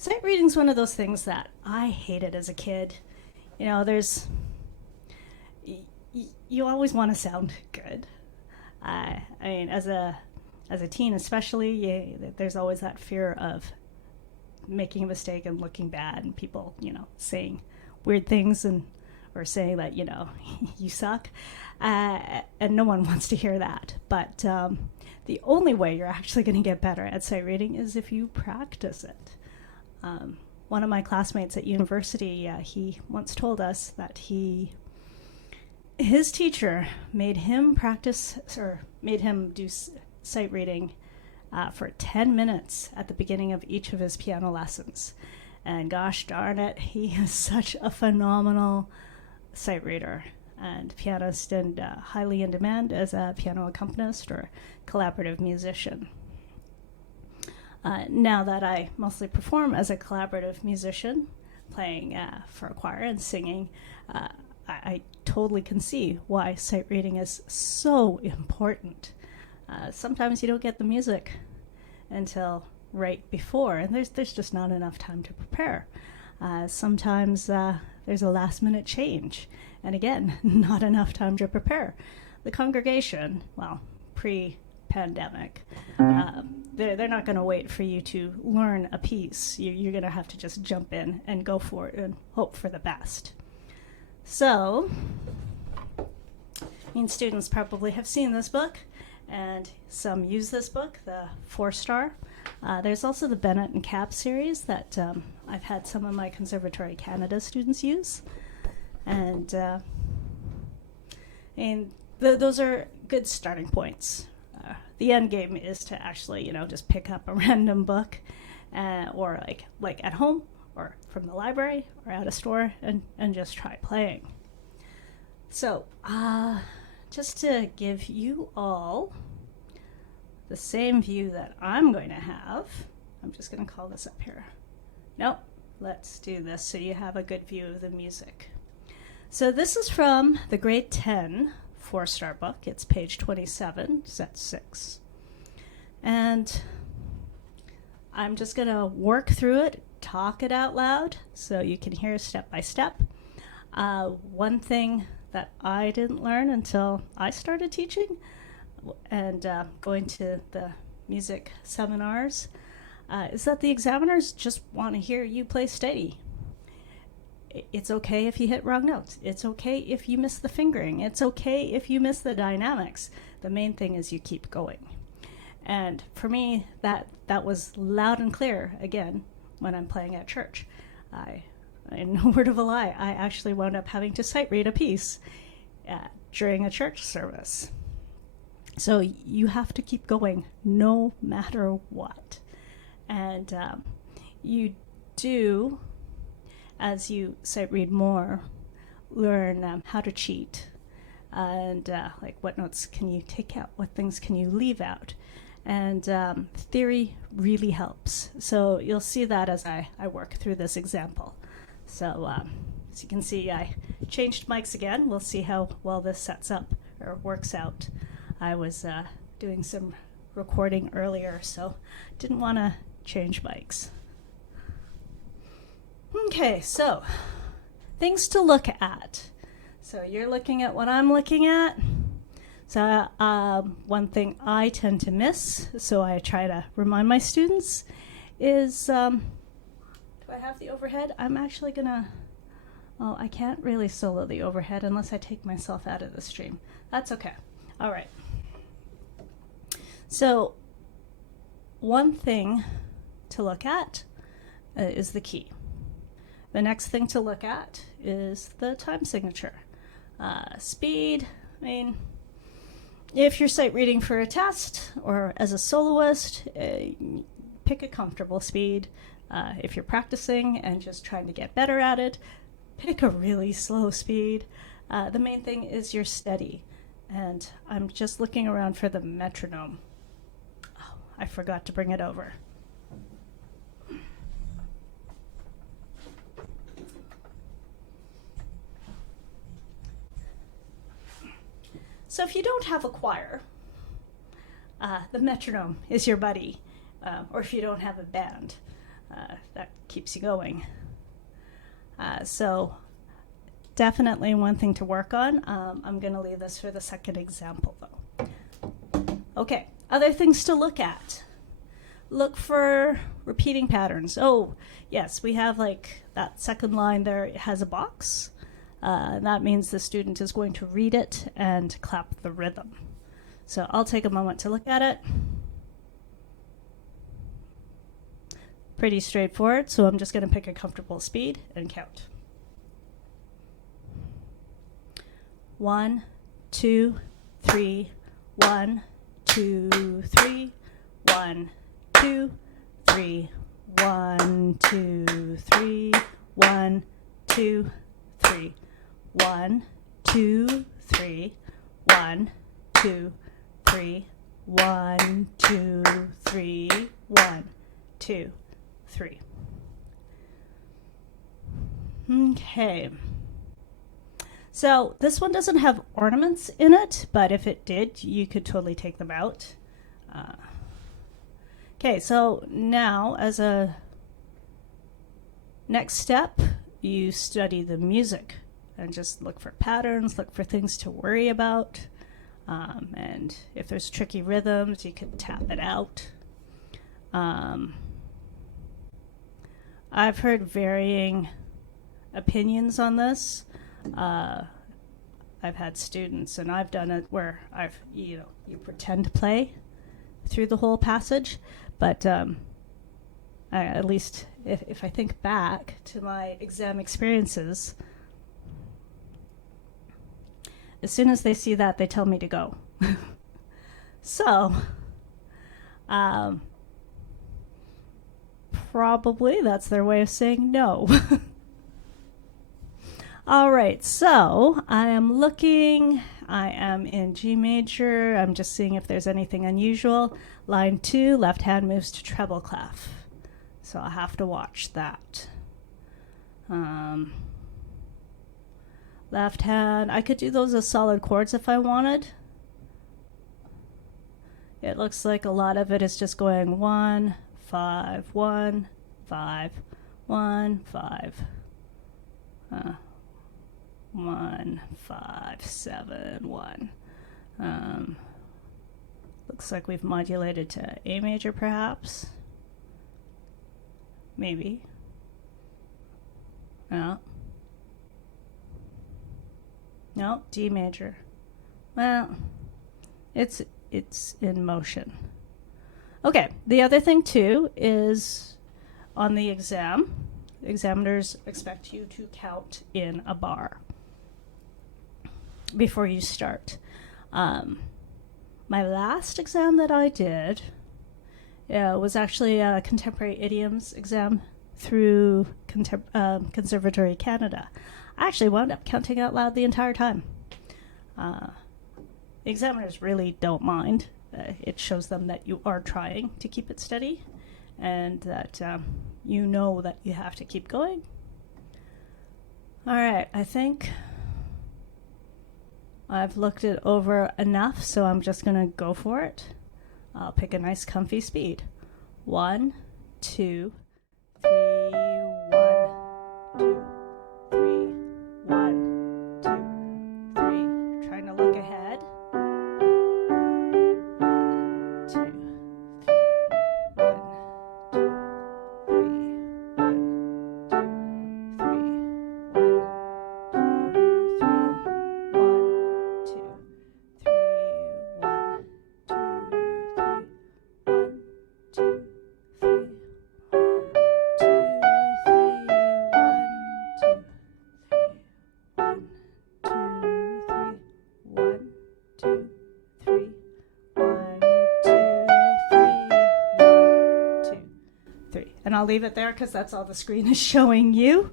Sight reading's one of those things that I hated as a kid. You know, you always want to sound good. I mean, as a teen especially, there's always that fear of making a mistake and looking bad, and people, saying weird things and or saying that you suck, and no one wants to hear that. But the only way you're actually going to get better at sight reading is if you practice it. One of my classmates at university, he once told us that his teacher made him practice or made him do sight reading for 10 minutes at the beginning of each of his piano lessons. And gosh darn it, he is such a phenomenal sight reader and pianist, and highly in demand as a piano accompanist or collaborative musician. Now that I mostly perform as a collaborative musician, playing for a choir and singing, I totally can see why sight reading is so important. Sometimes you don't get the music until right before, and there's just not enough time to prepare. Sometimes there's a last minute change, and again, not enough time to prepare. The congregation, well, pre-pandemic, they're not going to wait for you to learn a piece. You're going to have to just jump in and go for it and hope for the best. So, students probably have seen this book, and some use this book, the 4-star. There's also the Bennett and Cap series that I've had some of my Conservatory Canada students use. And those are good starting points. The end game is to actually, just pick up a random book, or like at home or from the library or at a store, and just try playing. So, just to give you all the same view that I'm going to have, I'm just going to call this up here. Nope, let's do this so you have a good view of the music. So this is from the grade 10 4-star book. It's page 27, set 6. And I'm just going to work through it, talk it out loud so you can hear step by step. One thing that I didn't learn until I started teaching and going to the music seminars is that the examiners just want to hear you play steady. It's okay if you hit wrong notes. It's okay if you miss the fingering. It's okay if you miss the dynamics. The main thing is you keep going. And for me, that was loud and clear, again, when I'm playing at church. No word of a lie, I actually wound up having to sight read a piece during a church service. So you have to keep going no matter what. And you do, as you sight read more, learn how to cheat. And like what notes can you take out? What things can you leave out? And theory really helps. So you'll see that as I work through this example. So as you can see, I changed mics again. We'll see how well this sets up or works out. I was doing some recording earlier, so didn't want to change mics. Okay, so things to look at. So you're looking at what I'm looking at. So one thing I tend to miss, so I try to remind my students, is, do I have the overhead? I'm actually gonna, I can't really solo the overhead unless I take myself out of the stream. That's okay. All right. So one thing to look at is the key. The next thing to look at is the time signature. Speed, if you're sight reading for a test or as a soloist, pick a comfortable speed. If you're practicing and just trying to get better at it, pick a really slow speed. The main thing is you're steady. And I'm just looking around for the metronome. Oh, I forgot to bring it over. So if you don't have a choir, the metronome is your buddy. Or if you don't have a band, that keeps you going. So definitely one thing to work on. I'm going to leave this for the second example, though. Okay, other things to look at. Look for repeating patterns. Oh, yes, we have like that second line there. It has a box. That means the student is going to read it and clap the rhythm. So I'll take a moment to look at it. Pretty straightforward, so I'm just going to pick a comfortable speed and count. 1, 2, 3, 1, 2, 3, 1, 2, 3, 1, 2, 3, 1, 2, 3, 1, 2, 3, 1, 2, 3, 1, 2, 3, 1, 2, 3. Okay. So this one doesn't have ornaments in it, but if it did, you could totally take them out. Okay, so now as a next step, you study the music and just look for patterns, look for things to worry about. And if there's tricky rhythms, you can tap it out. I've heard varying opinions on this. I've had students, and I've done it where you pretend to play through the whole passage, but at least if I think back to my exam experiences, as soon as they see that, they tell me to go. So, probably that's their way of saying no. All right, so I am in G major. I'm just seeing if there's anything unusual. Line 2, left hand moves to treble clef. So I'll have to watch that. Left hand, I could do those as solid chords if I wanted. It looks like a lot of it is just going 1, 5, 1, 5, 1, 5. 1, 5, 7, 1. Looks like we've modulated to A major, perhaps. Maybe. No. No, D major. Well, it's in motion. Okay, the other thing too is on the exam, examiners expect you to count in a bar before you start. My last exam that I did was actually a contemporary idioms exam through Conservatory Canada. I actually wound up counting out loud the entire time. Examiners really don't mind. It shows them that you are trying to keep it steady and that you know that you have to keep going. All right, I think I've looked it over enough, so I'm just going to go for it. I'll pick a nice comfy speed. 1, 2, 3, 1, 2, 3, 1, 2, 3. Trying to look ahead. 2, 3, 1, 2, 3, 1, 2, 3, 1, 2, 3, 1, 2, 3, 3. And I'll leave it there because that's all the screen is showing you.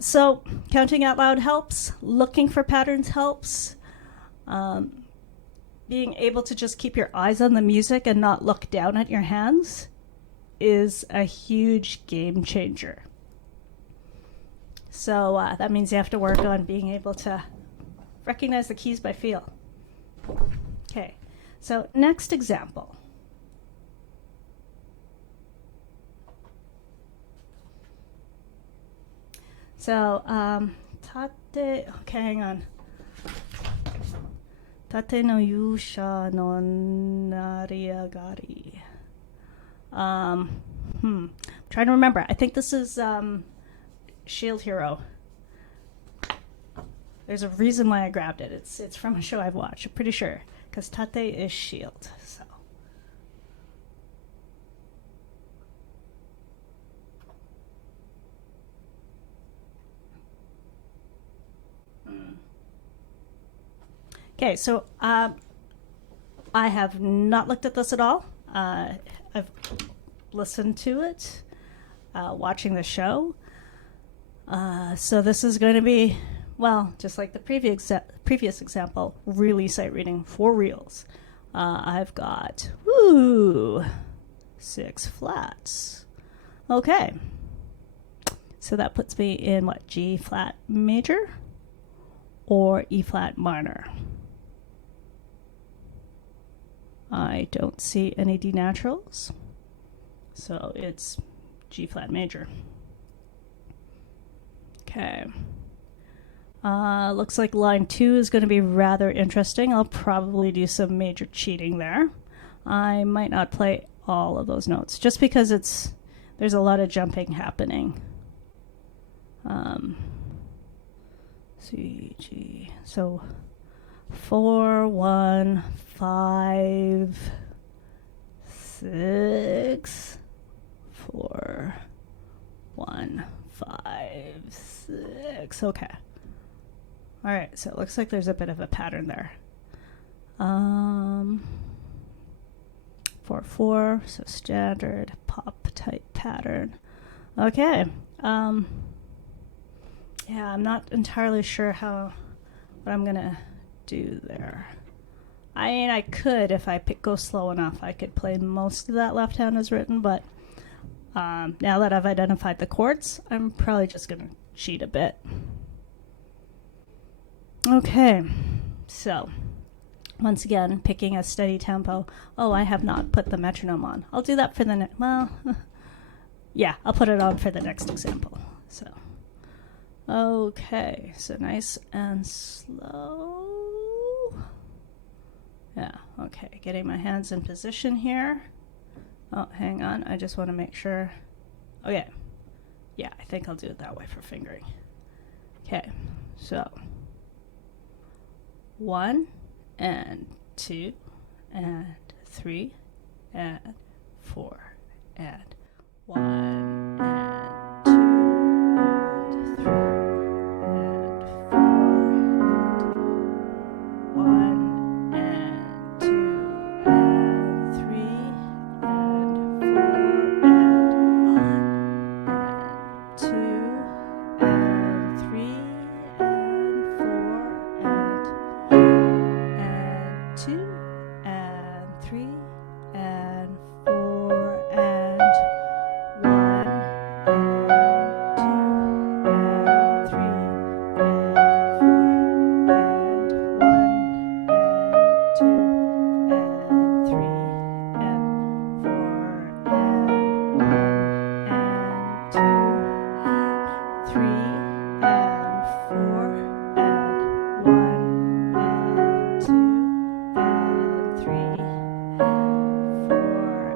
So counting out loud helps. Looking for patterns helps. Being able to just keep your eyes on the music and not look down at your hands is a huge game changer. So that means you have to work on being able to recognize the keys by feel. Okay, so next example. So, tate, okay, hang on. Tate no yusha no nariagari. Trying to remember. I think this is Shield Hero. There's a reason why I grabbed it. It's from a show I've watched. I'm pretty sure, because tate is shield. So. Okay, so I have not looked at this at all. I've listened to it, watching the show. So this is going to be, well, just like the previous example, really sight reading for reals. I've got 6 flats. Okay, so that puts me in what, G flat major or E flat minor? I don't see any D naturals, so it's G flat major. Okay. Looks like line 2 is going to be rather interesting. I'll probably do some major cheating there. I might not play all of those notes just because there's a lot of jumping happening. C, G. So 4, 1, 5, 6, 4, 1, 5, 6. Okay. All right, so it looks like there's a bit of a pattern there. 4, 4, so standard pop type pattern. Okay. Yeah, I'm not entirely sure what I'm gonna do there. I mean, I could, if I go slow enough, I could play most of that left hand as written, but now that I've identified the chords, I'm probably just gonna cheat a bit. Okay, so once again, picking a steady tempo. Oh, I have not put the metronome on. I'll do that for the next, well, yeah, I'll put it on for the next example. So, okay, so nice and slow. Yeah, okay, getting my hands in position here. Oh, hang on, I just want to make sure. Okay, yeah, I think I'll do it that way for fingering. Okay, so 1 and 2 and 3 and 4 and 1 and 2 and 3 and 4 and 1 and 2 and 3 and 4 and 1 and 2 and 3 and 4 and 2 and 3 and 4 and 1 and 2 and 3 and 4 and 1 and 2 and 3 and 4 and 1 and 2 and 3 and 4 and 1 and 2 and 3 and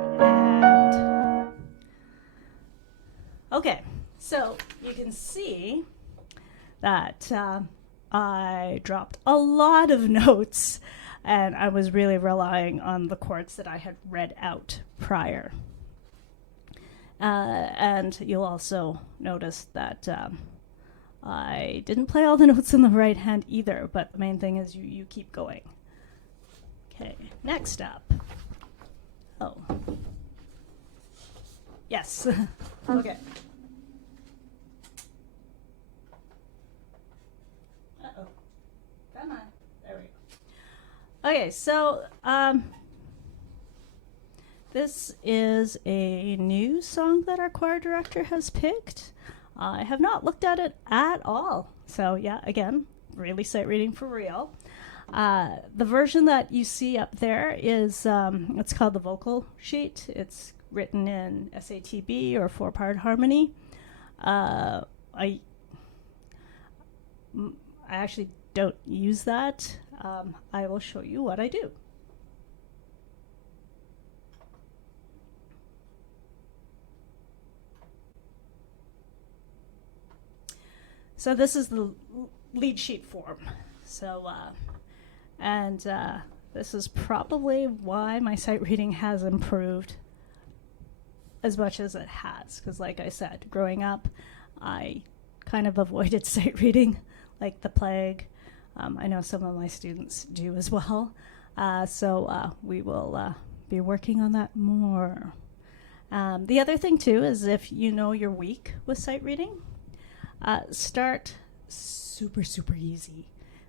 4 and... Okay, so you can see that I dropped a lot of notes and I was really relying on the chords that I had read out prior. And you'll also notice that I didn't play all the notes in the right hand either, but the main thing is you keep going. Okay, next up. Oh. Yes. Okay. Uh-oh. Come on. There we go. Okay, so this is a new song that our choir director has picked. I have not looked at it at all. So yeah, again, really sight reading for real. The version that you see up there is, it's called the vocal sheet. It's written in SATB or 4-part harmony. I actually don't use that. I will show you what I do. So this is the lead sheet form. So, this is probably why my sight reading has improved as much as it has. Because like I said, growing up, I kind of avoided sight reading like the plague. I know some of my students do as well. So we will be working on that more. The other thing too is if you know you're weak with sight reading, start super easy,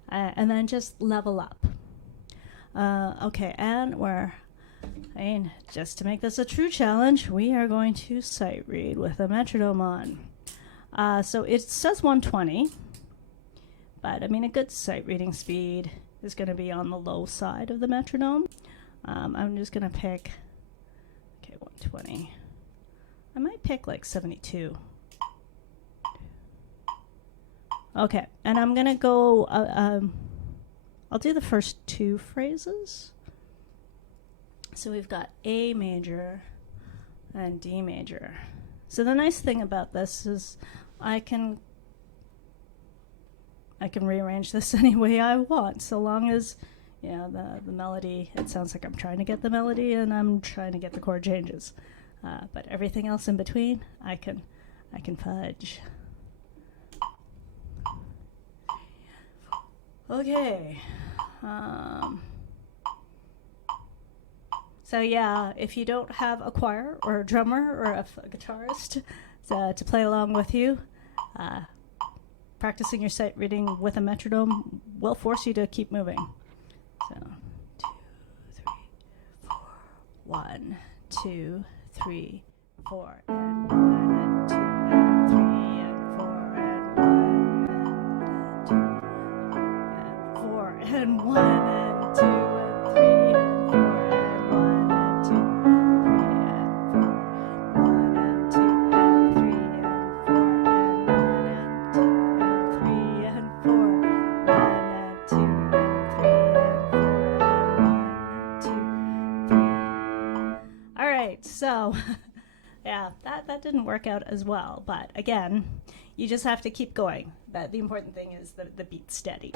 and then just level up. Okay, and just to make this a true challenge, we are going to sight read with a metronome on. So it says 120, but I mean a good sight reading speed is going to be on the low side of the metronome. I'm just going to pick, 120. I might pick like 72. Okay, and I'm going to go, I'll do the first two phrases. So we've got A major and D major. So the nice thing about this is I can rearrange this any way I want, so long as, the melody, it sounds like I'm trying to get the melody and I'm trying to get the chord changes. But everything else in between, I can fudge. Okay. So yeah, if you don't have a choir or a drummer or a guitarist to play along with you, practicing your sight reading with a metronome will force you to keep moving. So 2, 3, 4, 1, 2, 3, 4, and 1 and 2 and 3 and 4 and 1 and 2 and 3 and 4 and 1 and 2 and 3 and 4 1 and 2 and 3 and 4 and 1 and 2 and 3 and 4 1 and 2 and 3 and 4 and 1 and 2 3. All right, so yeah, that didn't work out as well, but again, you just have to keep going. But the important thing is the beat steady.